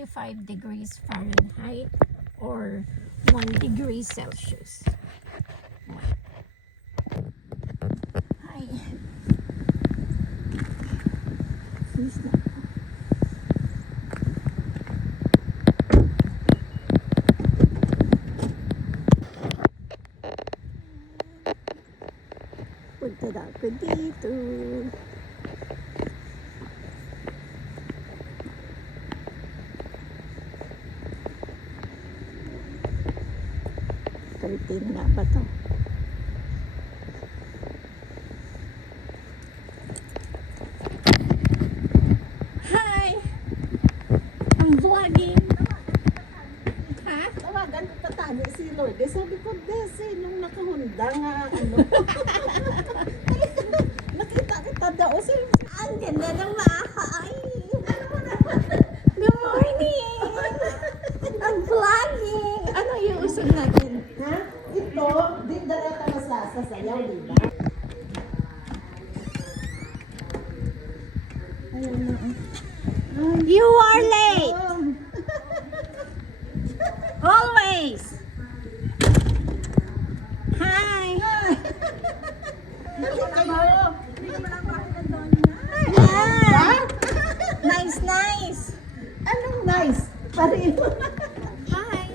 25 degrees Fahrenheit or 1 degree Celsius. Hi. Please na. Punta na ako dito. Curtain nga ba to? Hi! I'm vlogging. Ha? Tawagan ko tatani si Lord. Sabi ko, Desi, nung nakahunda nga, ano. Nakita kita daw. Ang ganda ng bahay. Good morning! I'm vlogging. Ano yung usog natin? Ha? Ito, di dareta masasa sayaw, di ba? Ayun na. You are late. Always. Hi. Kayo. Yeah. Nice, nice. Anong nice? Pareho. Hi.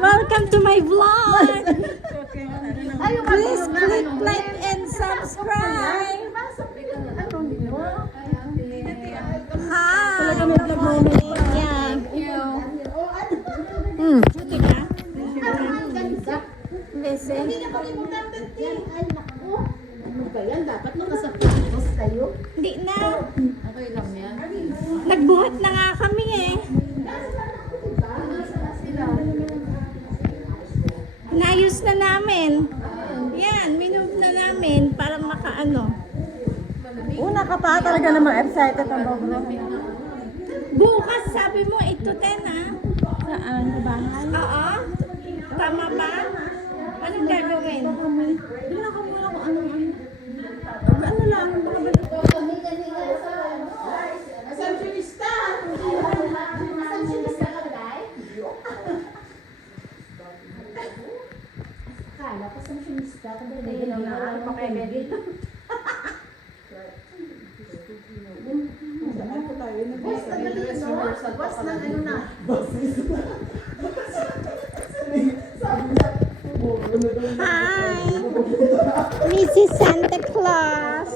Welcome to my vlog. Please click like and subscribe. Hi. Good morning. Yeah. Buti ka? Listen. Ano ba yan? Dapat nakasapos kayo. Hindi na. Okay lang yan. Nagbuhat na nga kami eh. Inayos na namin. Yan, minove na namin para makaano. Una ka pa talaga namang excited ang bablo. Bukas sabi mo 8 to 10 ah. Saan? Sa bahay? Oo. Tama ba? Anong gagawin? Hindi ko muna kung ano. Ano lang? Assumptionista! Assumptionista ka ba? Kala ko assumptionista ka ba? Hindi na ano pa kayo dito. Saan po tayo? Boss na dali, no? Boss na ano na? Hi! Mrs. Santa Claus!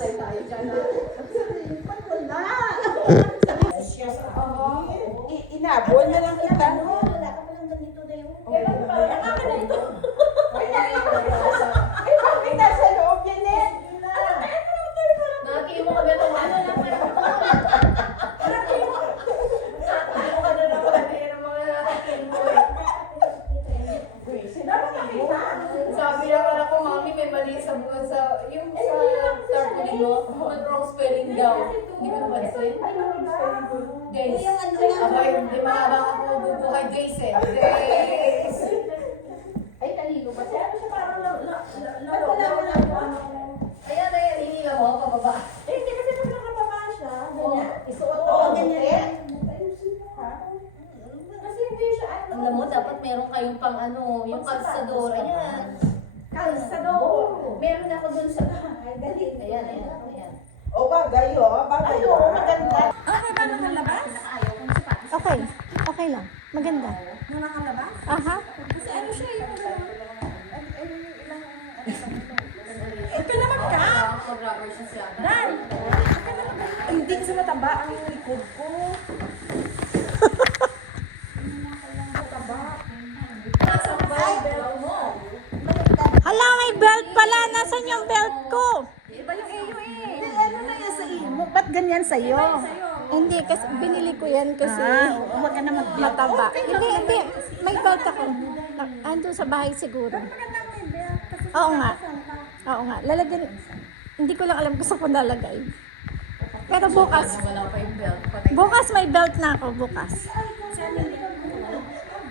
Inabol na lang kita. Ay, bakit nasa loob yan eh? Nakaki mo kami itong ano lang may Nakaki mo ka na naman ng mga nakakin mo eh. Sabi naman ako, Mami, may mali sa yung sa tarpaulin mo, nag-wrong spelling daw. Hindi ko napansin. Days. Abay, di mahaba ako bubuhay days eh. Days. Ay, talino ba siya? Ano siya parang ayan na yan, hinila mo, pababa. Eh, hindi kasi pag nakababa siya, ganyan. Isuot Oo, mo, ganyan. Kasi hindi siya ano. Alam mo, dapat meron kayong pang ano, yung kalsadora yan. Kalsador. Meron ako dun sa bahay. Dali. Ayan, ayan, ayan. O bagay, o. Bagay, o. Maganda. Okay ba nakalabas? Okay. Okay lang. Maganda. Nung nakalabas? Aha. Kasi ano siya yung... Ito naman ka. Pag-rubber siya siya. Dan! Hindi kasi mataba ang likod ko. Hala, may belt pala. Nasaan yung belt ko? Iba yung iyo eh. Ano na yan sa imo? Ba't ganyan sa'yo? Hindi, kasi binili ko yan kasi Huwag ka na mataba. Hindi, hindi. May belt ako. Ando sa bahay siguro. Oo nga. Oo nga. Lalagyan. Hindi ko lang alam kung saan ko nalagay. Pero bukas. Wala pa yung belt. Bukas may belt na ako. Bukas.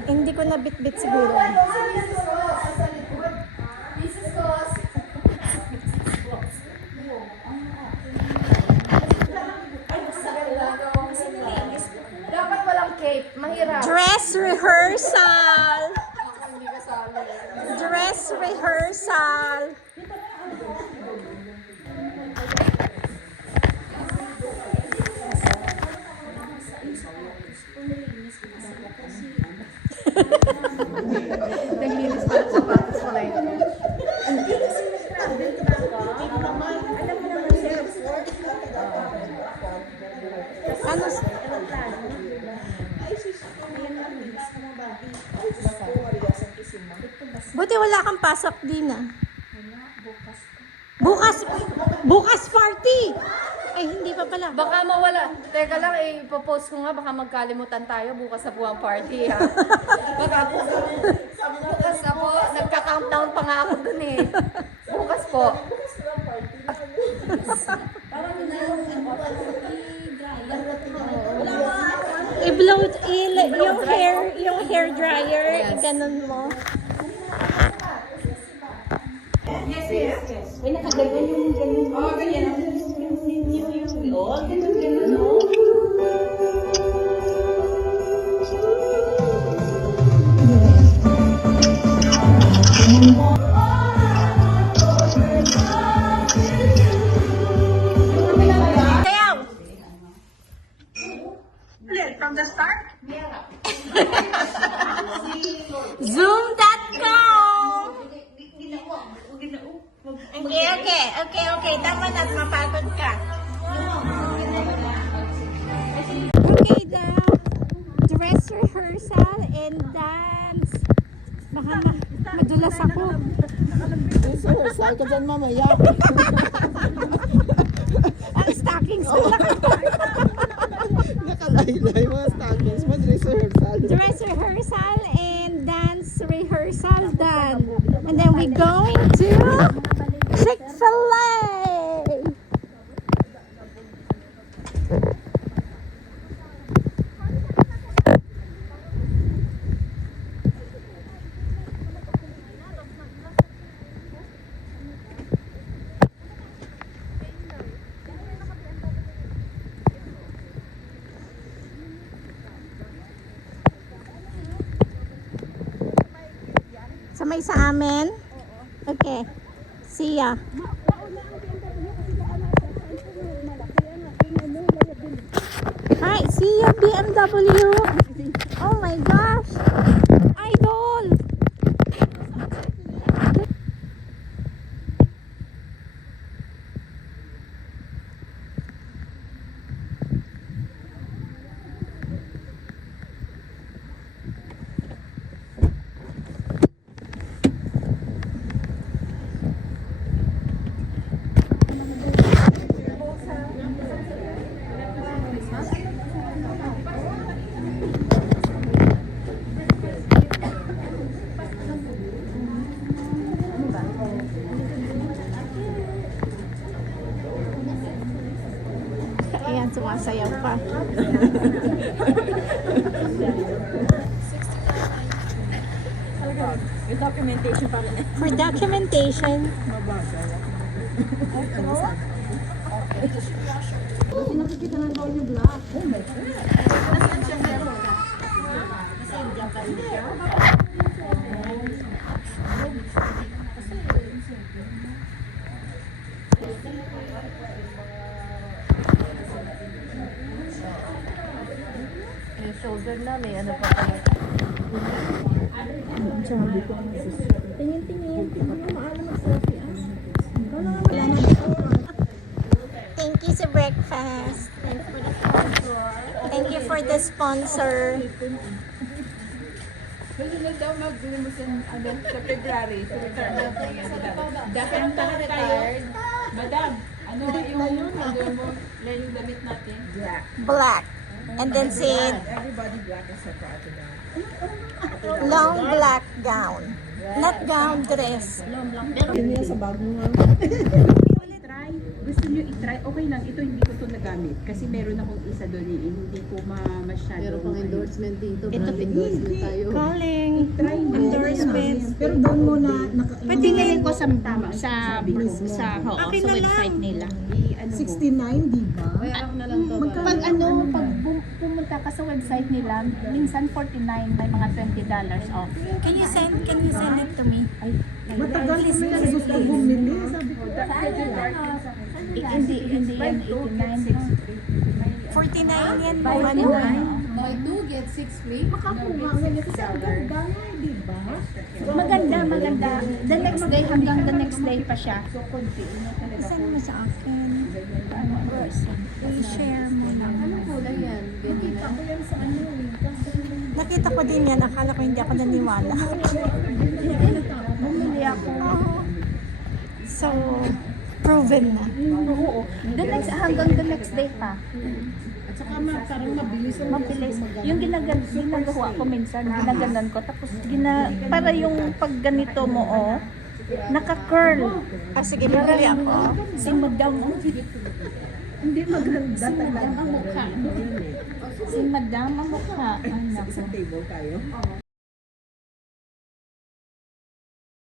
Hindi ko na bit-bit siguro. Mrs. Cos. Dapat Escape. Mahirap. Dress rehearsal. Dress rehearsal. Naglinis pa ng sapatos pala yun. Ano? Buti wala kang pasok din ah. Bukas party! Eh, hindi pa pala. Baka mawala. Teka lang, ipopost ko nga, baka magkalimutan tayo bukas sa buwang party, ha? Baka bukas ako, nagka-countdown pa nga ako dun eh. Bukas po. I-blow, yung hair dryer, ganun mo. Sayaw! From the start? Zoom.com. Okay. Tama na, mapagod ka. Okay daw. Dress rehearsal and dance. Baka madulas ako. Saan ka dyan mamaya? Ang stockings ko. Nakalaylay mga stockings mo. Dress rehearsal. Dress rehearsal and dance rehearsal done. And then we going to Chick-fil-A. Samay sa amin? Okay. See ya. Alright, see ya BMW. Oh my gosh. Idol. Ayan, sumasayaw pa. Yung documentation pa rin. For documentation. Nakikita lang daw yung black. Oh my God. Nasaan siya meron? Yung shoulder na, may ano pa pala. Tingin. Thank you sa breakfast. Thank you for the sponsor. Susunod daw mag-gawin mo sa February. Dahil ang retired. Madam, ano yung gagawin mo? Yung damit natin? Black. And then say Everybody black except for Ate Dad. long black gown. Not gown, dress. Yun yan sa bag mo nga. Try. Gusto nyo i-try? Okay lang. Ito hindi ko to nagamit. Kasi meron akong isa doon eh. Hindi ko masyado. Meron pang endorsement dito. Ito, endorsement tayo. Calling. Try mo. Endorsement. Pero doon mo na Pwede nilin ko sa website nila. 69, di ba? Bayaran na lang to. Pag pumula pumunta ka sa website nila, minsan 49, may mga $20 off. Can you send it to me? Matagal ko na yung gusto bumili. Sabi ko, Hindi yan 89. 49 yan. Buy Ano? Buy 2, get 6 free. makakuha nga niya. Kasi ang ganda nga, di ba? Maganda. The next day, hanggang the next day pa siya. Send mo sa akin. I-share mo na. Anong kulay yan? Ganyan. Nakita ko din yan. Akala ko hindi ako naniwala. Bumili ako. So, proven na. Oo. Hanggang the next day pa. At saka parang mabilis ang Mabilis. Yung ginagawa ko minsan, ginaganan ko. Tapos, para yung pag ganito mo, naka-curl. Sige, bibili ako. Si Madam, hindi maganda si Madam ang mukha. Si Madam ang mukha. Ay, naku. Sa table tayo.